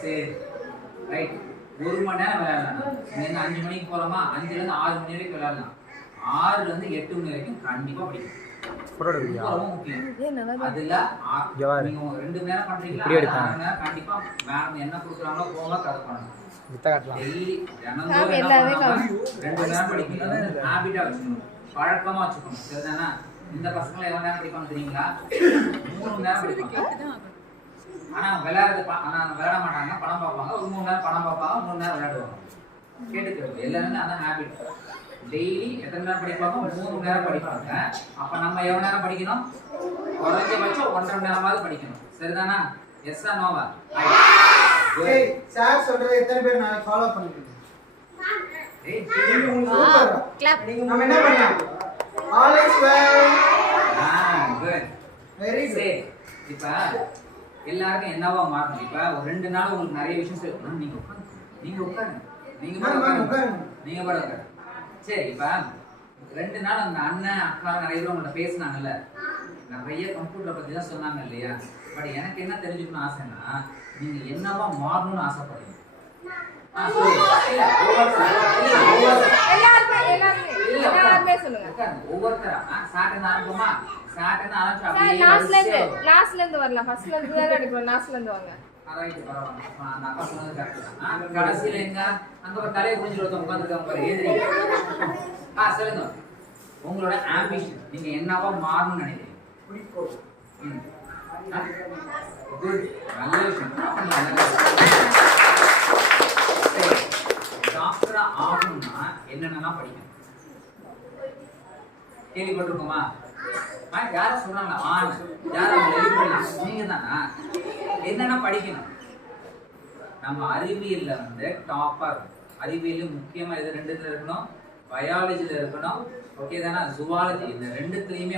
சரி ரைட். 1 மணி நேரம் விளையாடலாம். நீங்க 5 மணிக்கு போலாமா? 5ல இருந்து 6 மணி வரைக்கும் விளையாடலாம். 6ல இருந்து 8 மணி வரைக்கும் கண்டிப்பா படிக்கணும். ரொம்ப முக்கியம். அதுல நீங்க 2 மணி நேரம் பண்றீங்களா? 2 மணி நேரம் கண்டிப்பா மேம் என்ன கொடுக்குறாங்களோ போக கதை பண்ணணும். டெய்லி தினந்தோறும் 2 மணி நேரம் படிக்கணும். ஹாபிட்டா வச்சுக்கணும், பழக்கமா வச்சுக்கணும். சரிதானா? இந்த பசங்களை எவ்வளவு நேரம் படிப்பாங்க தெரியுங்களா? 3 மணி நேரம் படிப்பாங்க. ஆனா விளையாட மாட்டாங்க, படம் பார்ப்பாங்க. ஒரு 3 நேரம் படம் பார்ப்பாங்க, 3 நேரம் விளையாடுவாங்க. கேட்டுக்கிறது எல்லாருமே அதான் ஹேபிட். டெய்லி எத்தனை நேரம் படிப்பாங்க? 3 மணி நேரம் படிப்பாங்க. அப்ப நம்ம எவ்வளவு நேரம் படிக்கணும்? குறைஞ்சபட்சம் 1.5 மணி நேரமாவது படிக்கணும். சரிதானா? எஸ்ஸா நோவா? சார் சொல்றது எத்தனை பேர் நான் ஃபாலோ பண்ணிருக்கேன்? நம்ம என்ன பண்ணலாம்? All is well. Good. Very good. இப்ப எல்லாருக்கும் என்னவா மாறணும்? இப்ப ஒரு 2 நாள் உங்களுக்கு நிறைய விஷயம் சொல்லணும். நீங்க உட்காருங்க. நீங்க பாருங்க. சரி, இப்ப 2 நாள் அந்த அண்ணன் அக்கா நிறைய பேர் உங்கள்ட்ட பேசினாங்கல்ல, நிறைய கம்ப்யூட்டரை பத்தி தான் சொன்னாங்க இல்லையா? பட் எனக்கு என்ன தெரிஞ்சுக்கணும்னு ஆசைன்னா, நீங்க என்னவா மாறணும்னு ஆசைப்படுறீங்க? ஒவ்வொருத்தரா சாட்டர்டே ஆரம்பமா? சாட்டர்டே ஆரம்பிச்சு லாஸ்ட்ல இருந்து வரலாம். ஃபர்ஸ்ட்ல இருந்து வேற எடுக்கணும். லாஸ்ட்ல இருந்து வாங்க. கடைசியில எங்க அங்க ஒரு தலையை குனிஞ்சு உட்காந்துருக்காங்க பாரு, எழுதுறீங்க. சொல்லுங்க, உங்களோட ஆம்பிஷன், நீங்க என்னவா மாறணும்னு நினைக்கிறீங்க? நல்ல விஷயம். டாக்டரா ஆகணும்னா என்னென்னலாம் படிக்கணும்? கேள்விப்பட்டிருக்கோமா? யாரும் சொல்றாங்க நீங்க தானா? என்னென்ன படிக்கணும்? நம்ம அறிவியல்ல டாப்பா இருக்கும். அறிவியல் முக்கியமா இது 2த்துல இருக்கணும், பயாலஜில இருக்கணும். ஓகே தானே? ஜுவாலஜி, இந்த 2த்துலயுமே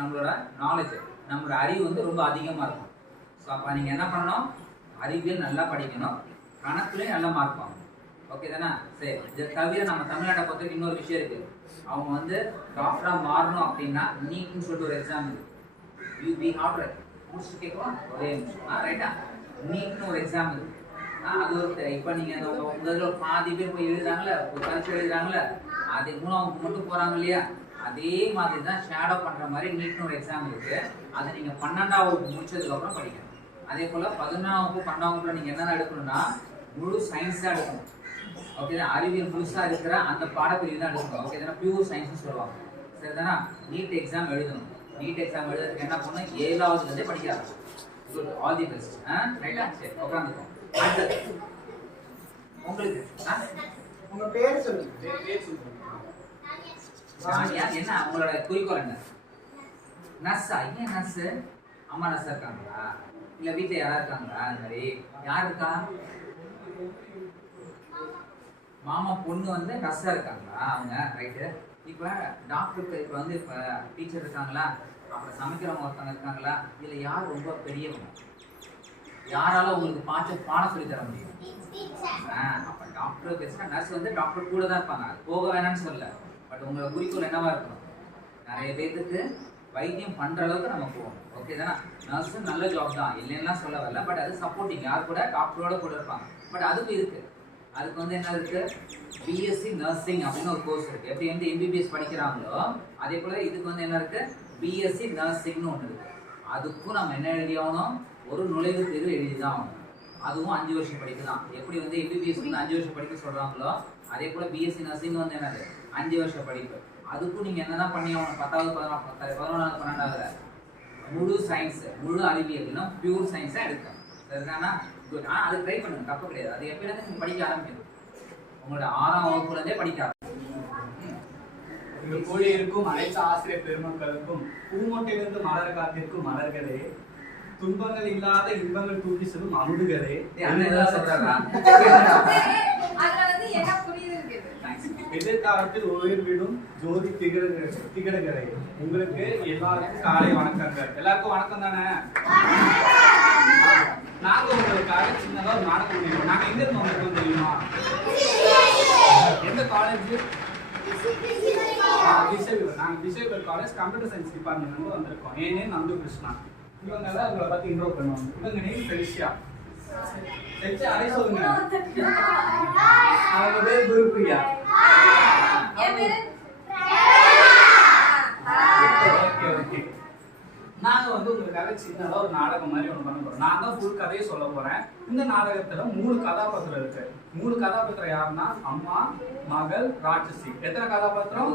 நம்மளோட நாலேஜ், நம்மளோட அறிவு ரொம்ப அதிகமா இருக்கும். ஸோ அப்ப நீங்க என்ன பண்ணணும்? அறிவியல் நல்லா படிக்கணும், கணக்குலயும் நல்ல மார்க் வாங்கணும். ஓகே தானே? சரி, இதை தவிர நம்ம தமிழ்நாட்டை பொறுத்தவரைக்கும் இன்னொரு விஷயம் இருக்கு. அவங்க டாக்டரா மாறணும் அப்படின்னா நீட்னு சொல்லிட்டு ஒரு எக்ஸாம் இருக்கு. முடிச்சு கேட்கலாம் ஒரே நிமிஷம். ரைட்டா? நீட்னு ஒரு எக்ஸாம் இருக்கு. அது ஒரு இப்ப நீங்க முதல்ல ஒரு பாதி பேர் போய் எழுதுறாங்களே, ஒரு பரீட்சை எழுதுறாங்களே, அது 3ஆம் வகுப்பு மட்டும் போறாங்க இல்லையா? அதே மாதிரி தான் ஷேடோ பண்ற மாதிரி நீட்னு ஒரு எக்ஸாம் இருக்கு. அதை நீங்க 12ஆம் வகுப்பு முடிச்சதுக்கு அப்புறம் படிக்கணும். அதே போல 11ஆம் வகுப்பு 12ஆம் வகுப்புல நீங்க என்னென்ன எடுக்கணும்னா முழு சயின்ஸ் தான் எடுக்கணும். ஓகே தான்? அறிவியல் முழுசா இருக்கிற அந்த பாடப்பிரிவு தான் எடுக்கணும். ஓகே தானே? பியூர் சயின்ஸ் சொல்லுவாங்க. சரிதானா? நீட் எக்ஸாம் எழுதணும். நீட் எக்ஸாம் எழுதுறதுக்கு என்ன பண்ணணும்? 7ஆவதுல இருந்தே படிக்க ஆரம்பிச்சு. Good, all the best. ரைட்டா? சரி, உட்காந்துக்கோ. உங்களுக்கு உங்க பேர் சொல்லுங்க. என்ன உங்களோட குறிக்கோள் என்ன? நர்ஸா? ஏன் நர்ஸ்? அம்மா நர்ஸா இருக்காங்களா? இல்ல வீட்டுல யாரா இருக்காங்களா? அந்த மாதிரி யார் இருக்கா? மாமா பொண்ணு நர்ஸா இருக்காங்களா அவங்க? ரைட்டு. இப்ப டாக்டருக்கு இப்ப டீச்சர் இருக்காங்களா? அப்புறம் சமைக்கிறவங்க ஒருத்தவங்க இருக்காங்களா? இதுல யார் ரொம்ப பெரியவங்க? யாரால உங்களுக்கு பாடம் சொல்லி தர முடியும்? அப்ப டாக்டர் பேசுனா நர்ஸ் டாக்டர் கூட தான் இருப்பாங்க, போக வேணாம்னு சொல்லல. பட் உங்களோட குறிக்கோள் என்னவா இருக்கணும்? நிறைய பேருக்கு வைத்தியம் பண்ற அளவுக்கு நம்ம போகணும். ஓகே தானே? நர்ஸும் நல்ல ஜாப் தான், இல்லைன்னா சொல்ல வரல. பட் அது சப்போர்ட்டிங், யார் கூட? டாக்டரோட கூட இருப்பாங்க. பட் அதுக்கு இருக்கு, அதுக்கு என்ன இருக்கு? பிஎஸ்சி நர்சிங் அப்படின்னு ஒரு கோர்ஸ் இருக்கு. எப்படி எம்பிபிஎஸ் படிக்கிறாங்களோ அதே போல இதுக்கு என்ன இருக்கு? பிஎஸ்சி நர்சிங்னு ஒன்று இருக்கு. அதுக்கும் நம்ம என்ன எழுதி ஆகணும்? ஒரு நுழைவுத் தேர்வு எழுதிதான் ஆகணும். அதுவும் 5 வருஷம் படிக்கலாம். எப்படி எம்பிபிஎஸ் 5 வருஷம் படிக்க சொல்றாங்களோ அதே போல பிஎஸ்சி நர்சிங் என்னது? 5 வருஷம் படிப்பு. அதுக்கும் நீங்க என்னதான் பண்ணி ஆகணும்? 10வது 11வது 12வது முழு சயின்ஸ், முழு அறிவியல், பியூர் சயின்ஸா எடுக்கணும். சரிதானா? குட். அது ட்ரை பண்ணுங்க, தப்பு கிடையாது. அது எப்படின்னா நீங்க படிக்க ஆரம்பிக்கணும். உங்களோட 6ஆம் வகுப்புல இருந்தே படிக்க ஆரம்பிக்கணும். இங்கு கூடி இருக்கும் அனைத்து ஆசிரியர் பெருமக்களுக்கும் பூமொட்டையிலிருந்து மலர் காத்திருக்கும் மலர்களே, துன்பங்கள் இல்லாத இன்பங்கள் தூக்கி செல்லும் அமுதுகளே, எதிர்காலத்தில் உயிர் விடும் ஜோதி திகடுகளே, உங்களுக்கு எல்லாருக்கும் காலை வணக்கங்கள். எல்லாருக்கும் வணக்கம் தானே? நாங்க உங்களுக்காக சின்னதா ஒரு நாடகம் பண்ணிடுவோம். நாங்க எங்க இருந்து வந்திருக்கோம் தெரியுமா? எந்த காலேஜ்? நாங்க பிஷேபர் காலேஜ் கம்ப்யூட்டர் சயின்ஸ் டிபார்ட்மெண்ட் வந்திருக்கோம். என் நேம் நந்து கிருஷ்ணா. இவங்க எல்லாம் உங்களை பத்தி இன்ட்ரோ பண்ணுவாங்க. இவங்க நேம் ஃபெலிசியா. செஞ்சு அரை சொல்லுங்க. அவங்க பேர் குருப்ரியா. ஓகே. நாங்க உங்களுக்காக சின்னதா ஒரு நாடகம் மாதிரி ஒண்ணு பண்ண போறோம். நான் தான் ஃபுல் கதையை சொல்ல போறேன். இந்த நாடகத்துல 3 கதாபாத்திரம் இருக்கு. 3 கதாபாத்திரம் யாருன்னா அம்மா, மகள், ராட்சசி. எத்தனை கதாபாத்திரம்?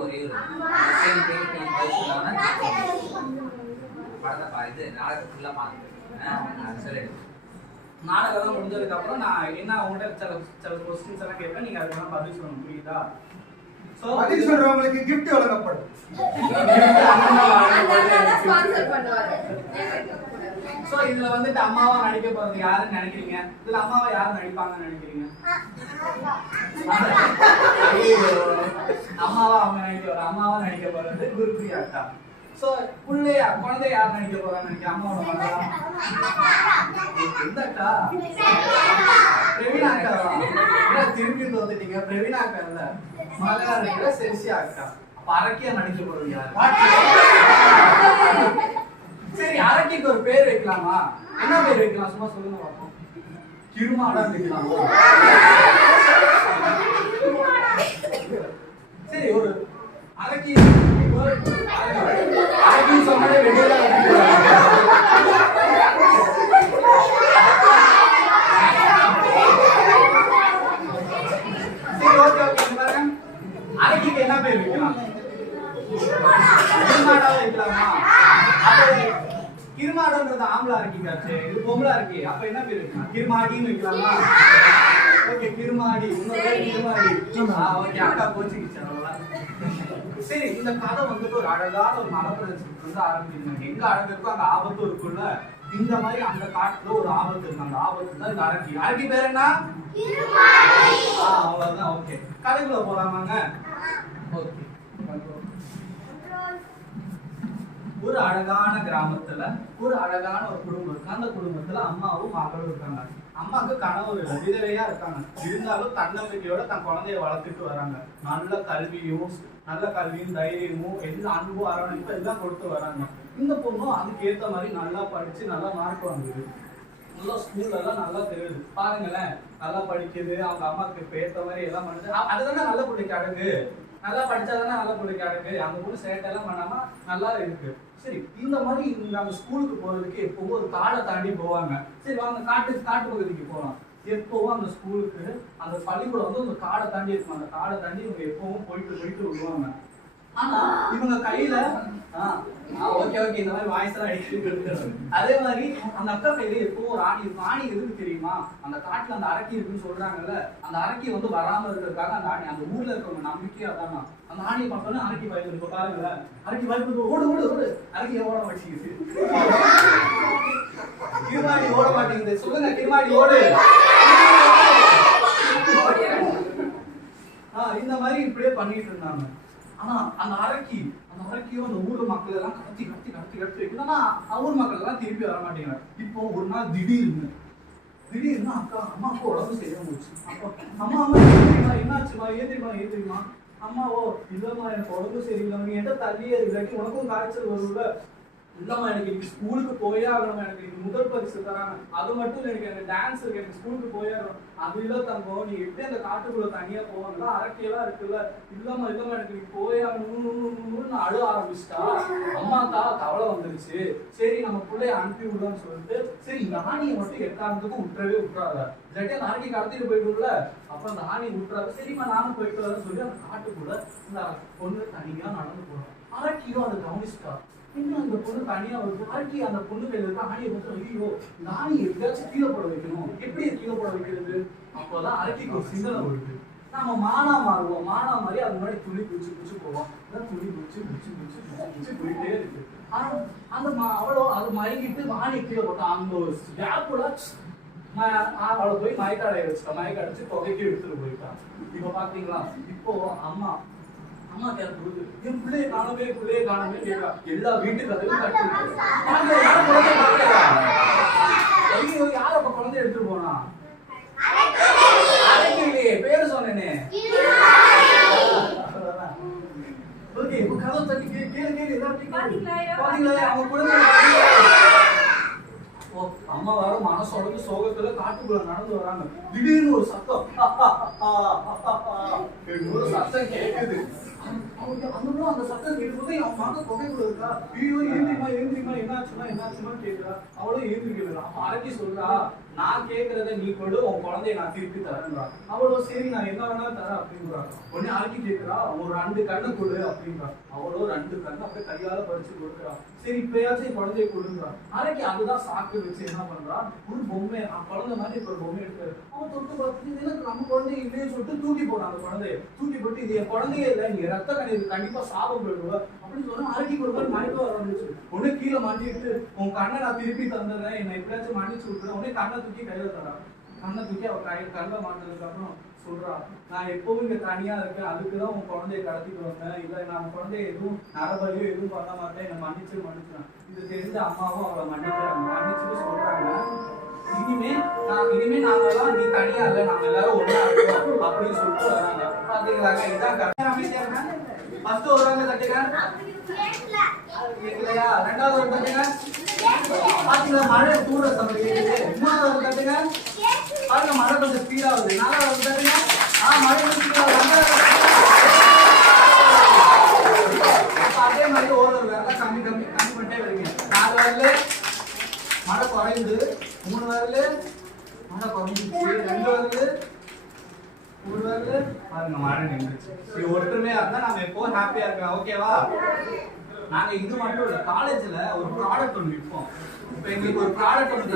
நாடகம் முடிஞ்சதுக்கு அப்புறம் நான் என்ன உங்கள்கிட்ட சில கொஸ்டின்ஸ் எல்லாம் கேட்பேன். நீங்க அதுக்கெல்லாம் பதில் சொல்லணும். புரியுதா? பதில் சொல்றவங்களுக்கு gift வழங்கப்படும். சோ இதுல அம்மாவா நடிக்க போறது யாருன்னு நினைக்கிறீங்க? இதுல அம்மாவா யாரு நடிப்பாங்கன்னு நினைக்கிறீங்க? அம்மாவா நடிக்க போறது குருப்ரியா அக்கா. சோ குழந்தை யார் நடிக்க போறான்னு நினைக்கிறேன்? அம்மாவோட மகளா? எந்த அக்கா? பிரவீனா அக்கா. திருப்பி தோத்துட்டீங்க. பிரவீனா அக்கா இல்ல, மகளா நடிக்கிற செல்சியா அக்கா. அப்ப அரக்கியா நடிக்க போறது யாரு? சரி, அரக்கிக்கு ஒரு பேர் வைக்கலாமா? என்ன பேர் வைக்கலாம்? சும்மா சொல்லுங்க பாப்போம். கிருமாடா வைக்கலாமா? சரி, ஒரு அரக்கி சொன்னாலே வெளியில அரக்கிக்கு என்ன பேர் வைக்கலாம்? கிருமாடா வைக்கலாமா? கிருமாடன்றது ஆம்பளை அரக்கிக்காச்சு, இது பொம்பளை அரக்கி. அப்ப என்ன பேர் வைக்கலாம்? கிருமாடின்னு வைக்கலாமா? ஓகே, கிருமாடி. கிருமாடி. ஓகே, அக்கா கோச்சிக்கிச்சு. சரி, இந்த கதை ஒரு அழகான ஒரு மலைப்பிரதேசத்துக்கு ஆரம்பிக்குது. எங்க அழகு இருக்கோ அங்க ஆபத்தும் இருக்குல்ல. இந்த மாதிரி அந்த காட்டுல ஒரு ஆபத்து இருக்கு. அந்த ஆபத்து தான் இந்த அரக்கி. அரக்கி பேர் என்ன? அவ்வளவுதான். ஓகே, கதைக்குள்ள போலாமாங்க? ஓகே. ஒரு அழகான கிராமத்துல ஒரு அழகான ஒரு குடும்பம் இருக்கு. அந்த குடும்பத்துல அம்மாவும் மகளும் இருக்காங்க. அம்மாவுக்கு கணவர் இல்லை, விதவையா இருக்காங்க. இருந்தாலும் தன்னம்பிக்கையோட தன் குழந்தைய வளர்த்துட்டு வராங்க. நல்ல கல்வியும் தைரியமும் எல்லா அன்பும் அரவணைப்பும் எல்லாம் கொடுத்து வராங்க. இந்த பொண்ணும் அதுக்கு ஏத்த மாதிரி நல்லா படிச்சு நல்லா மார்க் வாங்குது. நல்லா ஸ்கூல்ல எல்லாம் நல்லா தெரியுது. பாருங்களேன், நல்லா படிக்குது. அவங்க அம்மாவுக்கு இப்ப ஏத்த மாதிரி எல்லாம் பண்ணுது. அதுதானே நல்ல பிள்ளைக்கு அழகு. நல்லா படிச்சாதானே நல்ல பிள்ளைக்கு அழகு. அந்த பொண்ணு சேட்டை எல்லாம் பண்ணாம நல்லா இருக்கு. சரி, இந்த மாதிரி அந்த ஸ்கூலுக்கு போறதுக்கு எப்பவும் ஒரு காடை தாண்டி போவாங்க. சரி, வாங்க காட்டு பகுதிக்கு போகலாம். எப்பவும் அந்த ஸ்கூலுக்கு அந்த பள்ளிக்கூடம் அந்த காடை தாண்டி இருக்கும். அந்த காடை தாண்டி இவங்க எப்பவும் போயிட்டு வருவாங்க. ஆனா இவங்க கையில ஓகே இந்த மாதிரி வாய்ஸ் எல்லாம் அடிச்சுட்டு. அதே மாதிரி அந்த அக்கா கையில எப்பவும் ஒரு ஆணி இருக்கும். ஆணி எதுக்கு தெரியுமா? அந்த காட்டுல அந்த அரக்கி இருக்குன்னு சொல்றாங்கல்ல, அந்த அரக்கி வராம இருக்கிறதுக்காக அந்த ஆணி. அந்த ஊர்ல இருக்கவங்க நம்பிக்கையா அதானா அந்த ஆணியை பார்த்தோன்னே அரக்கி பயந்து. இப்ப பாருங்கல்ல, அரக்கி பயந்து ஓடு. அரக்கி ஓட மாட்டேங்குது. கிருமாடி ஓட மாட்டேங்குது. சொல்லுங்க, கிருமாடி ஓடு. இந்த மாதிரி இப்படியே பண்ணிட்டு இருந்தாங்க. ஆனா அந்த அரக்கியும் அந்த ஊர் மக்கள் எல்லாம் கத்தி வைக்கணும்னா ஊர் மக்கள் எல்லாம் திருப்பி வர மாட்டேங்கிறாங்க. இப்போ ஒரு நாள் திடீர்னு அம்மாவுக்கு உடம்பு சரியாம போச்சு. அப்போ அம்மா என்னாச்சுமா? ஏன் அம்மாவோ இல்லம்மா, எனக்கு உடம்பு சரியில்லை, நீ என்கிட்ட தள்ளியே இல்லாட்டி உனக்கும் காய்ச்சல் வரும்ல. இல்லம்மா, எனக்கு இன்னைக்கு ஸ்கூலுக்கு போயே ஆகணும். எனக்கு இன்னைக்கு முதல் பரிசு தராங்க. அது மட்டும் இல்லை, எனக்கு டான்ஸ் இருக்கு, எனக்கு ஸ்கூலுக்கு போயே ஆகணும். அது இல்ல தங்கம், நீ எப்படி அந்த காட்டுக்குள்ள தனியா போவாங்களா? அரக்கையெல்லாம் இருக்குல்ல. இல்லம்மா எனக்கு நீ போயே ஆகணும்னு நான் அழுக ஆரம்பிச்சிட்டா. அம்மாக்கா கவலை வந்துருச்சு. சரி, நம்ம பிள்ளைய அனுப்பி விடலாம்னு சொல்லிட்டு, சரி இந்த ஆணியை மட்டும் எக்காரணத்துக்கும் விட்டுறாத. இல்லாட்டி அந்த ஆணிக்கு கடத்திட்டு போயிடும்ல. அப்ப அந்த ஆணி விட்டுறாரு. சரிம்மா, நானும் போயிட்டு வரேன்னு சொல்லி அந்த காட்டுக்குள்ள இந்த பொண்ணு தனியா நடந்து போறோம். அரக்கியும் அதை கவனிச்சுட்டா. இன்னும் அந்த பொண்ணு தனியா வருது. அரக்கி அந்த பொண்ணு கையில இருக்க ஆணியை பார்த்து, ஐயோ இந்த ஆணி எப்படியாச்சும் கீழே போட வைக்கணும். எப்படி கீழே போட வைக்கிறது? அப்போதான் அரக்கிக்கு ஒரு சிந்தனை வருது. நாம மானா மாறி அது முன்னாடி துணி குடிச்சு போவோம். துணி குடிச்சு போயிட்டே இருக்கு. ஆனா அந்த அவளோ அது மயங்கிட்டு ஆணி கீழே போட்டா. அந்த ஒரு கேப்புல அவளை போய் மயக்காடைய வச்சுட்டா. மயக்க அடிச்சு தொகைக்கு எடுத்துட்டு போயிட்டான். இப்ப பாத்தீங்களா, இப்போ அம்மா கேட்குது, என் பிள்ளைய காணவே கேட்கா. எல்லா வீட்டு கதையும் கட்டு. யார அப்ப குழந்தை எடுத்துட்டு போனா? பேரு சொன்னேனே. கதவு தட்டி கேளு ஏதாவது பாத்தீங்களா அவங்க குழந்தை அம்மா வேற மனசோட சோகத்துல காட்டுக்குள்ள நடந்து வராங்க. திடீர்னு ஒரு சத்தம் ஒரு சத்தம் கேக்குது. அந்த சத்தம் கேட்கும்போது அவன் மகன் தொகைக்குள்ள இருக்கா. ஐயோ ஏந்திரிமா என்னாச்சுமா கேட்கிறா. அவளும் ஏந்திரிக்கிறா. அவன் அரக்கி சொல்றா, நான் கேட்கறத நீ கொடு, உன் குழந்தைய நான் திருப்பி தரேன்றா. அவளோ சரி நான் என்ன வேணாலும் தரேன் அப்படின்றா. உடனே அரக்கி கேட்கிறா, ஒரு 2 கண்ணு கொடு அப்படின்றா. அவளோ 2 கண்ணு அப்படியே கையால பறிச்சு கொடுக்குறா. சரி இப்பயாச்சும் குழந்தைய கொடுன்றா. அரக்கி அதுதான் சாக்கு வச்சு என்ன பண்றா, ஒரு பொம்மை குழந்தை மாதிரி ஒரு பொம்மை எடுத்தாரு. அவன் தொட்டு பார்த்து நம்ம குழந்தை இல்லையே சொல்லிட்டு தூக்கி போறான். அந்த குழந்தைய தூக்கி போட்டு இது என் குழந்தையே இல்லை, நீங்க ரத்த கண்ணீர் கண்டிப்பா சாபம் போயிடுவ அப்படின்னு சொன்னா அரக்கி கொடுப்பாரு. மயக்க வர ஆரம்பிச்சு. உடனே கீழே மாட்டிட்டு உன் கண்ணை நான் திருப்பி தந்துடுறேன், என்னை எப்படியாச்சும் மன்னிச்சு விட்டுறேன். உடனே கண்ணை தூக்கி கையில தரா. கண்ணை தூக்கி அவ கண்ணில் மாட்டினதுக்கு அப்புறம் சொல்றா, நான் எப்பவும் இங்க தனியா இருக்கேன், அதுக்குதான் உன் குழந்தைய கடத்திட்டு வந்தேன். இல்ல நான் குழந்தைய எதுவும் நரபலியோ எதுவும் பண்ண மாட்டேன், என்னை மன்னிச்சிடேன். இது தெரிஞ்ச அம்மாவும் அவளை மன்னிச்சுட்டு சொல்றாங்க, இனிமே நாங்கெல்லாம் நீ தனியா இல்ல, நாங்க எல்லாரும் ஒண்ணா இருக்கோம் அப்படின்னு சொல்லிட்டு வராங்க. பாத்தீங்களாங்க, இதான் அமைதியா இருக்காங்க. ஃபர்ஸ்ட் ஒரு வாங்க தட்டுங்க கேட்கலையா, 2வது ஒரு தட்டுங்க. பாத்தீங்களா மழை தூர சம்பளம் கேட்குது. 3வது ஒரு தட்டுங்க. பாருங்க மழை கொஞ்சம் ஸ்பீடா வருது. 4வது ஒரு தட்டுங்க. மழை கொஞ்சம் ஸ்பீடா வருது. அதே மாதிரி ஒரு வேலை கம்மி பண்ணிட்டே வருவீங்க. 4 வரல மழை குறையுது, 3 வரல மழை குறைஞ்சிச்சு, 2 வரல 3 வரல பாருங்க மழை நின்றுச்சு. இது ஒற்றுமையா இருந்தா நம்ம எப்போ ஹாப்பியா இருக்கலாம். ஓகேவா? நாங்க இது மட்டும் இல்ல, காலேஜ்ல ஒரு ப்ராடக்ட் ஒன்று விற்போம். இப்ப எங்களுக்கு ஒரு ப்ராடக்ட் ஒன்று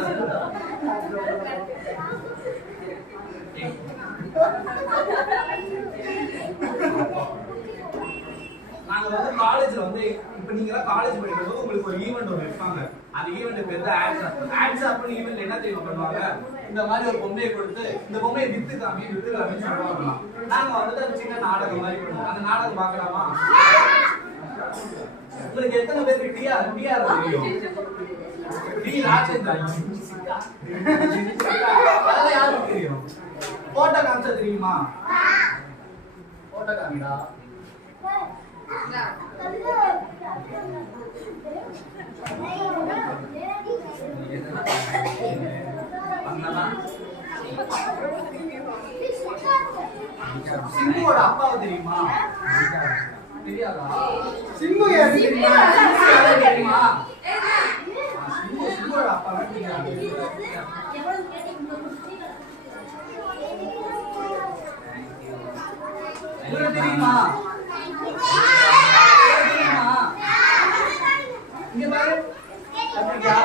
நாங்க வந்து காலேஜ்ல வந்து இப்ப நீங்க எல்லாம் காலேஜ் படிக்கும்போது உங்களுக்கு ஒரு ஈவென்ட் ஒன்று வைப்பாங்க. அந்த ஈவென்ட் பேர் தான் ஆட்ஸ் ஆப்னு ஈவென்ட் என்ன தெரியுமா பண்ணுவாங்க, இந்த மாதிரி ஒரு பொம்மையை கொடுத்து இந்த பொம்மையை வித்துக்காமின்னு சொல்லுவாங்க. நாங்க வந்து அது சின்ன நாடகம் மாதிரி பண்ணுவோம். அந்த நாடகம் பார்க்கலாமா? உங்களுக்கு எத்தனை பேருக்கு டிஆர் தெரியும்? டி ராஜேந்திரன் அதெல்லாம் யாருக்கு தெரியும்? போட்டோ காமிச்சா தெரியுமா? போட்டோ காமிடா. சிம்புவோட அப்பாவை தெரியுமா? தெரியாதா? சிம்பு தெரியுமா? சிம்புவோட அப்பா தெரியுமா? இங்க பாரு அப்படியா?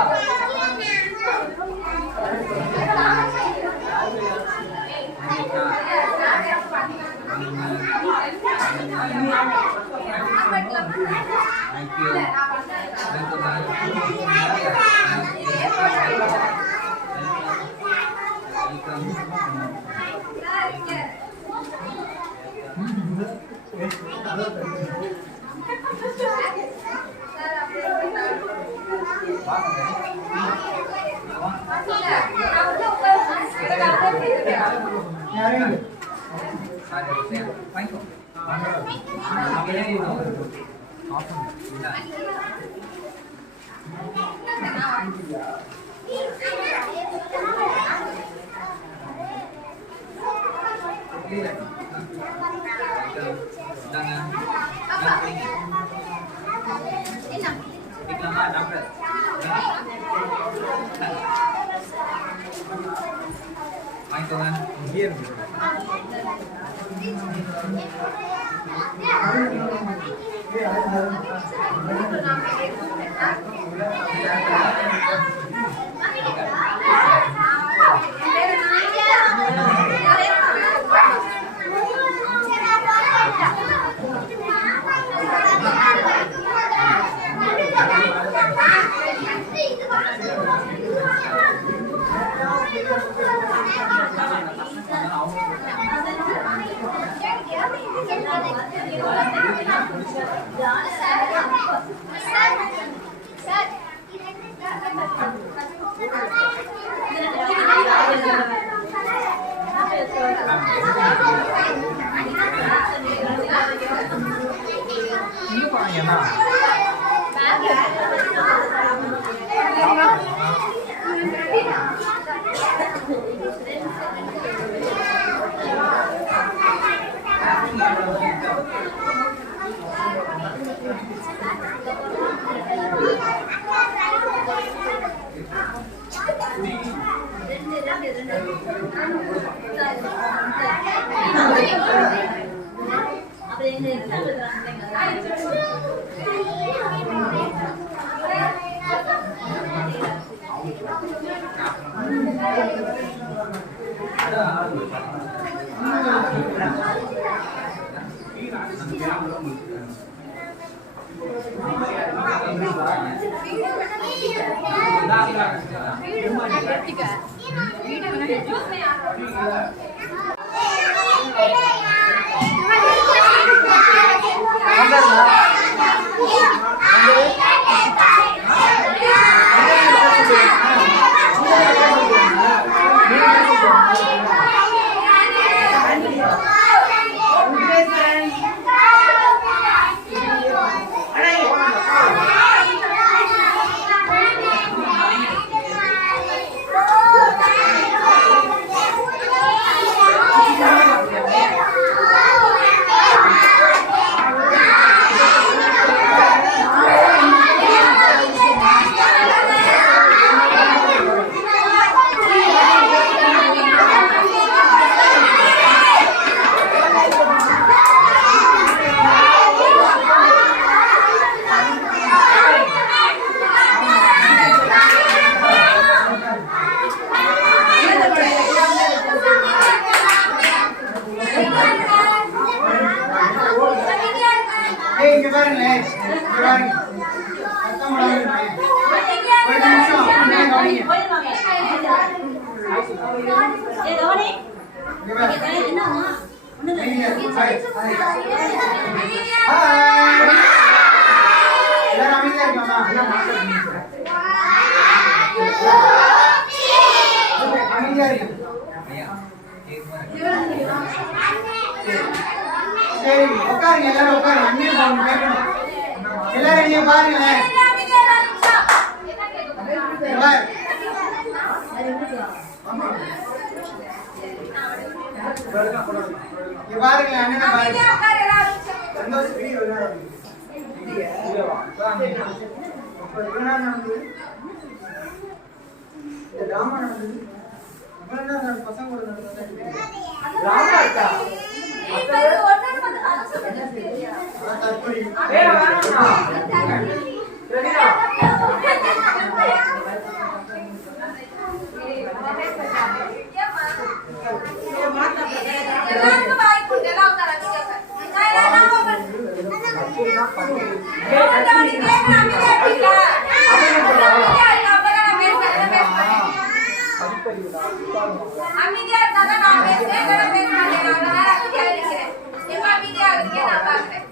எங்க போறீங்கன்னா இங்க பாருங்களே இங்க பாருங்க சத்தம் போடாதீங்க ஒரு நிமிஷம் அண்ணே கவனிங்க இங்க பாருங்க என்னம்மா எல்லாரும் அமைதியா இருக்காமா அமைதியா இருக்கு சரி உட்காருங்க எல்லாரும் உட்காருங்க அண்ணே போன் கேட்கணும் எல்லாரும் நீங்க பாருங்களேன் இங்க பாருங்களேன் அண்ணனை பாருங்க சந்தோஷ் வீடியோ டிராமா நடந்தது பசங்க கூட நடந்தது டிராமா இருக்கா அமைதியா இருந்தா நான் பேசுறேன் அமைதியா இருக்கேன் நான் பாக்குறேன்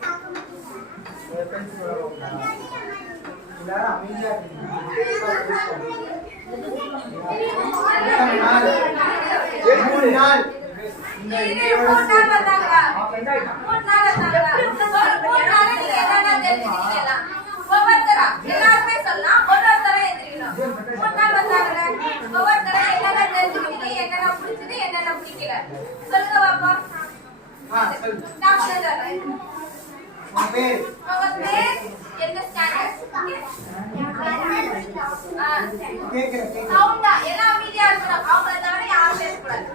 எல்லாருமே சொல்லலாம் ஒவ்வொருத்தர எதிரிக்கணும் 3 நாள் வந்தாங்க ஒவ்வொருத்தர என்னென்ன தெரிஞ்சுக்கிட்டு என்னென்ன பிடிச்சது என்னென்ன பிடிக்கல சொல்லுங்க பாப்பா நான் சொல்றேன் உங்க பேர் என்ன ஸ்டாண்டர்ட் சவுண்டா எல்லாம் அமைதியா இருக்கணும் அவங்கள தவிர யாரும் பேசக்கூடாது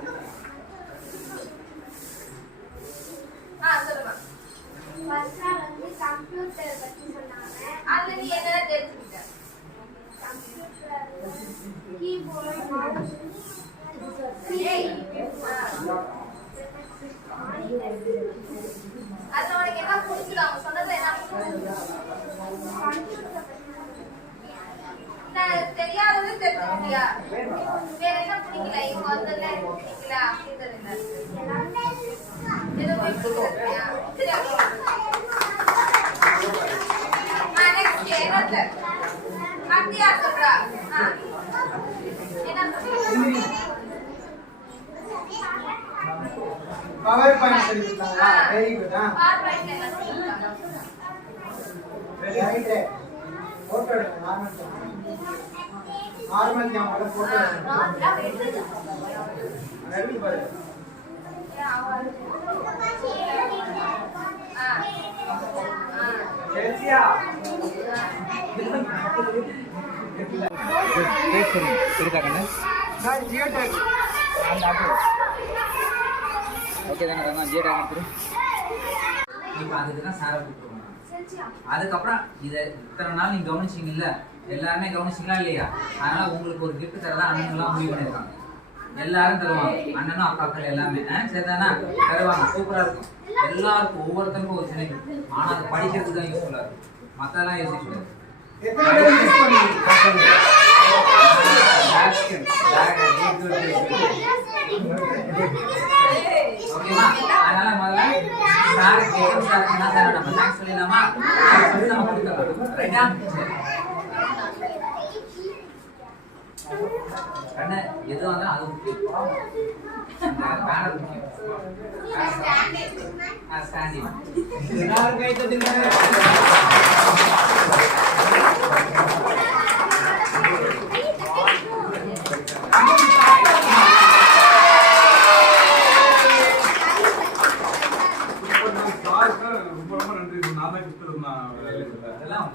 சொல்லுங்க ஃபர்ஸ்ட் நாள் வந்து கம்ப்யூட்டர் பத்தி சொன்னாங்க. அதுல நீ என்னென்ன தெரிஞ்சுக்கிட்ட? கம்ப்யூட்டர் கீபோர்ட் மவுஸ் அதுல உனக்கு என்ன பிடிச்சது அவங்க சொன்னது என்ன தெரியாதது தெரிஞ்சுக்கிட்டியா? வேற என்ன பிடிக்கல இவங்க வந்ததுல எனக்கு பிடிக்கல அப்படின்றது என்ன? எதுவுமே பிடிக்கலையா? சரி நெக்ஸ்ட் என்னது மத்தியா சொல்றா என்ன சொல்றீங்க? பவர் பாயிண்ட் சொல்லிருக்காங்க. Very good. பவர் பாயிண்ட் என்ன சொல்றாங்க? ரைட்டு. போட்டோ எடுங்க, நார்மல் கேமரால போட்டோ எடுங்க. அந்த இடத்துக்கு பாரு. சேச்சியா இருக்கா கண்ணு நான் ஜியோ டேக். ஓகே தானே நான் ஜியோ டேக் எடுத்துரு. இப்போ அதுக்கு தான் சாரை கூப்பிட்டுருவோம். அதுக்கப்புறம் இதை இத்தனை நாள் நீங்க கவனிச்சிங்கல்ல, எல்லாருமே கவனிச்சிங்களா இல்லையா? அதனால உங்களுக்கு ஒரு கிஃப்ட் தரதா அண்ணன்லாம் முடிவு பண்ணியிருக்காங்க. எல்லாரும் தருவாங்க, அண்ணனும் அக்காக்கள் எல்லாமே சரிதானா தருவாங்க. சூப்பரா இருக்கும். எல்லாருக்கும் ஒவ்வொருத்தருக்கும் ஒரு சின்ன gift. ஆனா அது படிக்கிறதுக்கு தான் யூஸ்ஃபுல்லா இருக்கும், மத்தெல்லாம் யூஸ் கூடாது. எத்தனை பேர் யூஸ் பண்ணுவீங்க? ஓகேவா? அதனால முதல்ல சார் என்ன சார் நம்ம தேங்க்ஸ் சொல்லிடலாமா? சொல்லி நம்ம கொடுத்துடலாம். ரைட்டா? கண்ணு எது வந்தாலும் அது முக்கியம். பேனர் முக்கியம். ஸ்டாண்டிங் எல்லாரும் கை தட்டுங்க.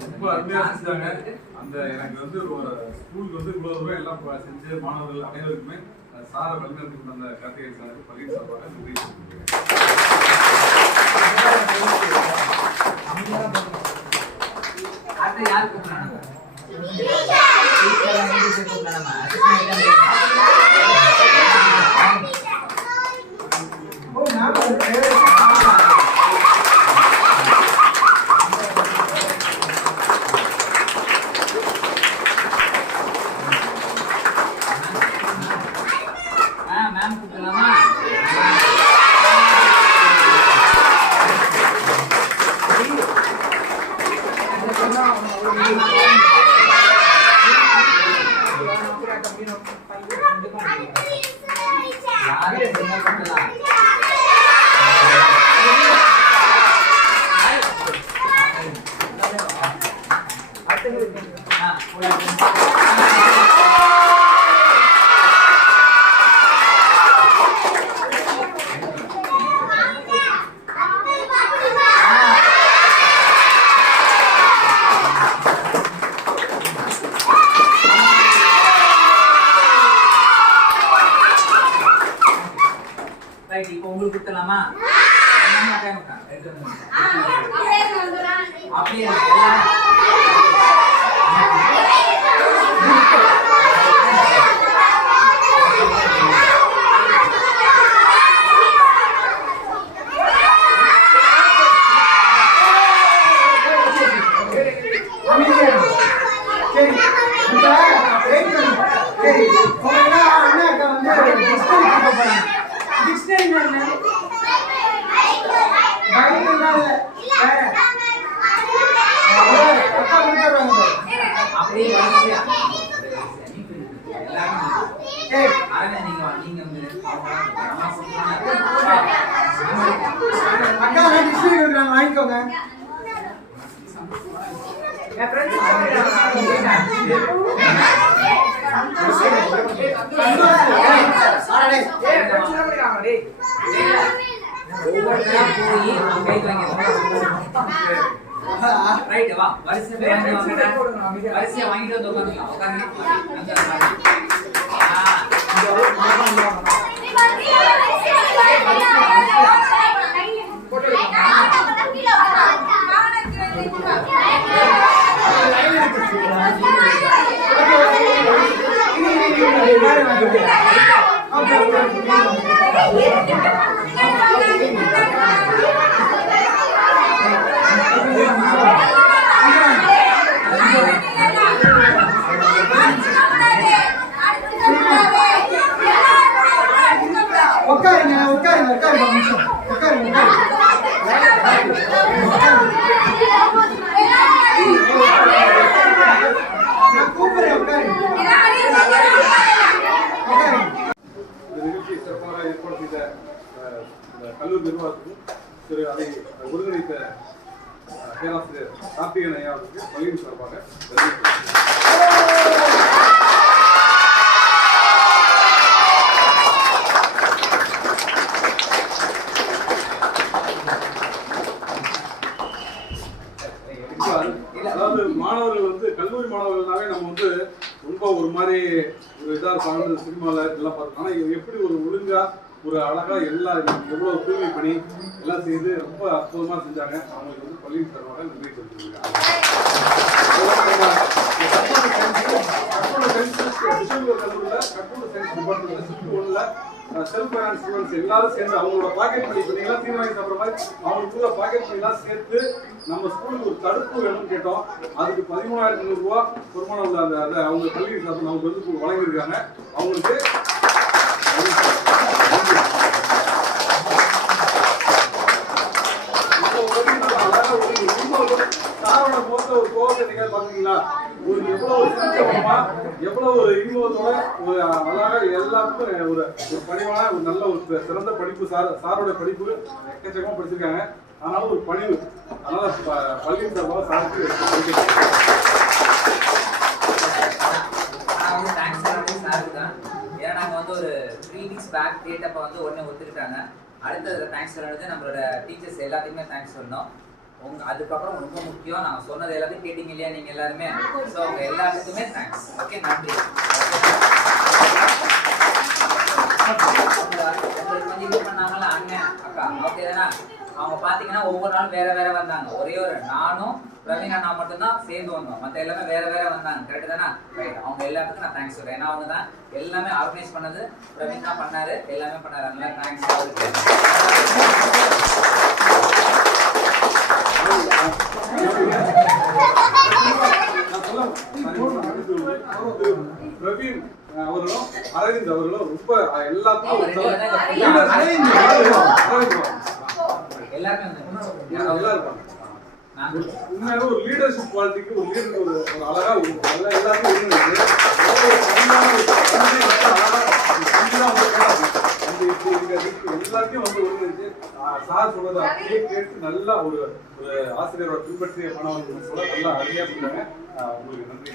ரொம்ப அருமையா செஞ்சாங்க. அந்த எனக்கு வந்து ஸ்கூலுக்கு வந்து இவ்வளவு தூரம் எல்லாம் செஞ்சு மாணவர்கள் அனைவருக்குமே சார வழிநடத்தி அந்த கருத்தை சாருக்கு பள்ளியின் சார்பாக நன்றி சொல்லிக்கிறேன். அடுத்து யார் கூப்பிடறாங்க? ஓ நான் ஒரு பேர் மேம் கூப்பிடலாமா? யாரு கூப்பிடலாம்? ரைட், இப்போ உங்களுக்கு கொடுத்தலாமா? அப்படியே அப்படியே வரிசையா அக்கா டிஸ்ட்ரிக்ட் கொடுக்குறாங்க, வாங்கிக்கோங்க. ரைட் வா வரிசையா வாங்கிட்டு வந்து உட்காந்துக்கலாம். உட்காருங்க உட்காருங்க உட்காருங்க நிமிஷம் உட்காருங்க நான் கூப்பிடுறேன் உட்காருங்க இந்த நிகழ்ச்சியை சிறப்பாக ஏற்பாடு செய்த கல்லூரி நிர்வாகத்துக்கும் திரு அதை ஒருங்கிணைத்த பேராசிரியர் கார்த்திகேயன் ஐயா அவருக்கு பள்ளியின் சார்பாக நன்றி. அதாவது மாணவர்கள் வந்து கல்லூரி மாணவர்கள்னாவே நம்ம வந்து ரொம்ப ஒரு மாதிரி ஒரு இதா இருப்பாங்க சினிமாவில் இதெல்லாம் பார்த்தோம். ஆனால் இது எப்படி ஒரு ஒழுங்கா ஒரு அழகா எல்லாம் எவ்வளவு தூய்மை பணி எல்லாம் செய்து ரொம்ப அற்புதமா செஞ்சாங்க. அவங்களுக்கு வந்து பள்ளியின் சார்பாக நன்றி சொல்லியிருக்காங்க. செல்ஃப் ஃபைனான்ஸ் ஸ்டூடெண்ட்ஸ் எல்லாரும் சேர்ந்து அவங்களோட பாக்கெட் மணி பண்ணீங்களா தீ வாங்கி சாப்பிட்ற மாதிரி அவங்களுக்கு பாக்கெட் மணிலாம் சேர்த்து நம்ம ஸ்கூலுக்கு ஒரு தடுப்பு வேணும்னு கேட்டோம். அதுக்கு 13,500 ரூபா வருமானம் உள்ள அந்த அவங்க பள்ளி சாப்பிட்டு அவங்க வந்து வழங்கியிருக்காங்க. அவங்களுக்கு சாரோட மொத்த ஒரு கோவத்தை நீங்க பாத்தீங்களா? ஒரு எவ்வளவு சிரிச்சவமா எவ்வளவு ஒரு இன்பத்தோட ஒரு அழகா எல்லாருக்கும் ஒரு பணிவான ஒரு நல்ல ஒரு சிறந்த படிப்பு சாரோட படிப்பு எக்கச்சக்கமா படிச்சிருக்காங்க. ஆனாலும் ஒரு பணிவு. அதனால பள்ளியின் சார்பாக சாருக்கு சாருக்கு தான். ஏன்னா நாங்கள் வந்து ஒரு 3 weeks பேக் கேட்டப்ப வந்து உடனே ஒத்துக்கிட்டாங்க. அடுத்தது தேங்க்ஸ் சொல்றது நம்மளோட டீச்சர்ஸ் எல்லாத்துக்குமே தேங்க்ஸ் சொல்லணும். அதுக்கப்புறம் ரொம்ப முக்கியம் நான் சொன்னது எல்லாத்தையும் கேட்டீங்க இல்லையா நீங்க எல்லாருமே. ஸோ அவங்க எல்லாத்துக்குமே தேங்க்ஸ். ஓகே, நன்றி. உங்களுக்கு வந்து இது பண்ணாங்களா அண்ணன் அக்கா, ஓகே தானே? அவங்க பார்த்தீங்கன்னா ஒவ்வொரு நாளும் வேற வேற வந்தாங்க. ஒரே ஒரு நானும் பிரவீன் அண்ணா மட்டும்தான் சேர்ந்து வந்தோம். மற்ற எல்லாமே வேற வேற வந்தாங்க. கரெக்ட் தானே? ரைட். அவங்க எல்லாத்துக்கும் நான் தேங்க்ஸ் சொல்றேன். ஏன்னா அவங்க தான் எல்லாமே ஆர்கனைஸ் பண்ணது. பிரவீன் தான் பண்ணாரு, எல்லாமே பண்ணாரு. அதனால தேங்க்ஸ் அவருக்கு. பிரவீன் அவர்களும் அரவிந்த் அவர்களும் ரொம்ப எல்லாத்துக்கும் உண்மையாக ஒரு லீடர்ஷிப் குவாலிட்டிக்கு ஒரு லீடர் ஒரு அழகா எல்லாருக்கும் எல்லாத்தையும் வந்து ஒருங்கிணைச்சு சார் சொல்றதை அப்படியே கேட்டு நல்லா ஒரு ஆசிரியரோட பின்பற்றிய மாணவர்கள் சொல்ல நல்லா அருமையா சொன்னாங்க. உங்களுக்கு நன்றி.